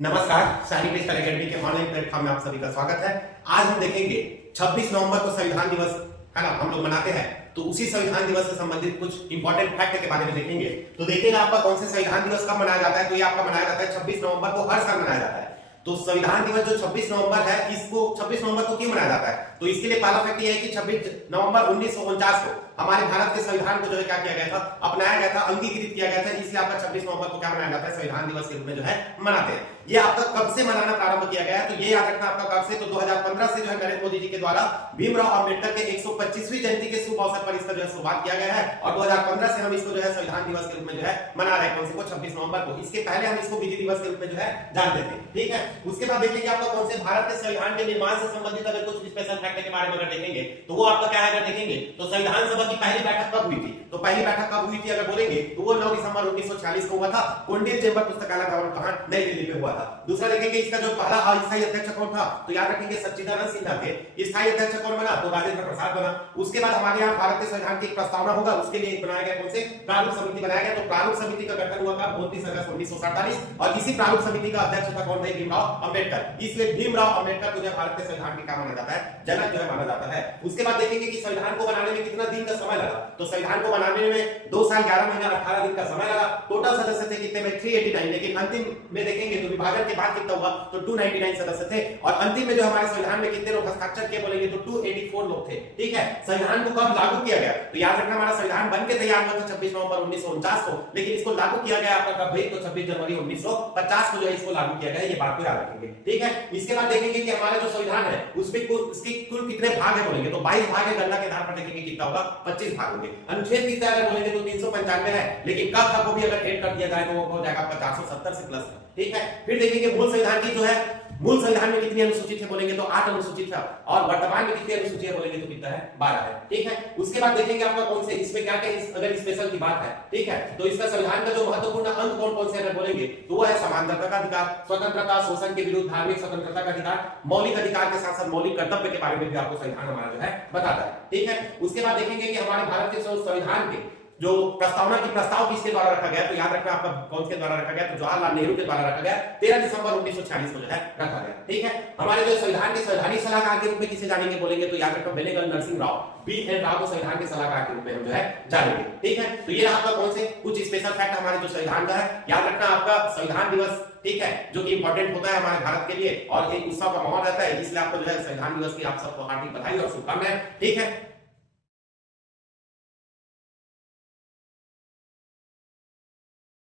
नमस्कार, शाही crystal academy के online platform में आप सभी का स्वागत है। आज हम देखेंगे 26 नवंबर को संविधान दिवस है ना, हम लोग मनाते हैं। तो उसी संविधान दिवस से संबंधित कुछ इंपॉर्टेंट फैक्ट के बारे में देखेंगे। तो देखिएगा आपका कौन से संविधान दिवस कब मनाया जाता है। तो ये आपका मनाया जाता है 26 नवंबर को, हर साल मनाया जाता है। तो संविधान दिवस जो 26 नवंबर है, इसको 26 नवंबर को क्यों मनाया जाता है? तो इसके लिए पहला फैक्ट ये है कि 26 नवंबर 1949 को हमारे भारत के संविधान को जो है क्या किया गया था, अपनाया गया था, अंगीकृत किया गया था। इसलिए आपका 26 नवंबर को क्या मनाया जाता है, संविधान दिवस के रूप में जो है मनाते हैं। ये आपका कब से मनाना प्रारंभ किया गया है? तो ये याद रखना आपका कब से, तो 2015 से जो है नरेंद्र मोदी जी के द्वारा भीमराव अंबेडकर के 125वीं जयंती के शुभ अवसर पर इसका जो है शुरुआत किया गया है। और 2015 से हम इसको जो है संविधान दिवस के रूप में जो है मना रहे हैं। कौन से को? 26 नवंबर को। इसके पहले हम इसको विजय दिवस के रूप में जो है जानते थे। ठीक है, उसके बाद देखेंगे आपका कौन से भारत के संविधान के निर्माण से संबंधित अगर कुछ स्पेशल फैक्ट के बारे में अगर देखेंगे तो वो आपका क्या है, अगर देखेंगे तो संविधान सभा की पहली बैठक कब हुई थी? तो पहली बैठक कब हुई थी अगर बोलेंगे तो वो 9 दिसंबर 1946 को हुआ था। कोंडिल चेंबर पुस्तकालय भवन कहां? नई दिल्ली में हुआ था। दूसरा देखेंगे इसका जो पहला अस्थायी अध्यक्ष कौन था? तो याद रखेंगे सच्चिदानंद सिन्हा थे। स्थायी अध्यक्ष कौन बना? तो राजेंद्र प्रसाद बना। उसके बाद हमारे यहाँ भारत के संविधान की प्रस्तावना होगा, उसके लिए बनाया गया कौन से? प्रारूप समिति बनाया गया। तो प्रारूप समिति का गठन हुआ था 29 अगस्त 1947 और इसी प्रारूप समिति का अध्यक्ष था कौन? भीमराव अंबेडकर। इसलिए भीमराव अंबेडकर को जो भारत के संविधान की क्या माना जाता है? जनक जो है माना जाता है। उसके बाद देखेंगे कि संविधान को बनाने में कितना दिन का समय लगा। तो संविधान को बनाने में 2 साल 11 महीना 18 दिन का समय लगा। टोटल सदस्य थे कितने में? 389। लेकिन अंतिम में देखेंगे तो विभाजन के बाद कितना हुआ? तो 299 सदस्य थे। और अंतिम में जो हमारे संविधान में कितने लोग हस्ताक्षर किए बोलेंगे तो 284 लोग थे। ठीक है, संविधान को कब लागू किया गया? तो याद रखना हमारा संविधान बनके तैयार हुआ था 26 नवंबर 1949 को, लेकिन इसको लागू किया गया आपका कब भाई? तो 26 जनवरी 1950 को जो है इसको लागू किया गया। ये बात को याद रखेंगे। ठीक है, इसके बाद देखेंगे कि हमारा जो संविधान है उसमें उसके कुल कितने भाग है बोलेंगे तो 22 भाग है। गणना के आधार पर देखेंगे कितना होगा? 25 भाग होंगे। अनुच्छेद कितना अगर बोलेंगे तो 395 है, लेकिन क ख को भी अगर ऐड कर दिया जाए तो वो हो जाएगा आपका 470 से प्लस। ठीक है, फिर देखेंगे मूल संविधान की जो है, मूल संविधान में कितनी अनुसूचित है बोलेंगे तो 8 अनुसूचित है। और वर्तमान में कितनी अनुसूचित है बोलेंगे तो कितना है? 12 है। ठीक है, उसके बाद देखेंगे आपका कौन से इसमें क्या क्या अगर स्पेशल की बात है। ठीक है, तो इसका संविधान का जो महत्वपूर्ण अंग कौन कौन से अगर बोलेंगे तो वो है समानता का अधिकार, स्वतंत्रता, शोषण के विरुद्ध धार्मिक स्वतंत्रता का अधिकार, मौलिक अधिकार के साथ साथ मौलिक कर्तव्य के बारे में भी आपको संविधान हमारा जो है बताता है। ठीक है, उसके बाद देखेंगे कि हमारे भारत के संविधान के जो प्रस्तावना की प्रस्ताव किसके द्वारा रखा गया? तो याद रखना आपका कौन के द्वारा रखा गया? तो जवाहरलाल नेहरू के द्वारा रखा गया। 13 दिसंबर 1946 को जो है रखा गया। ठीक है, हमारे जो संविधान के संवैधानिक सलाहकार के रूप में किसे जानेंगे बोलेंगे तो याद रखना बेनेगल नरसिंह राव, BN राव को संविधान के सलाहकार के रूप में हम जो है जानेंगे। ठीक है, तो ये आपका कौन से कुछ स्पेशल फैक्ट हमारे जो संविधान का है। याद रखना आपका संविधान दिवस, ठीक है, जो कि इंपॉर्टेंट होता है हमारे भारत के लिए और एक उत्सव का माहौल रहता है, इसलिए आपको जो है संविधान दिवस की आप सबको हार्दिक बधाई और शुभकामनाएं। ठीक है,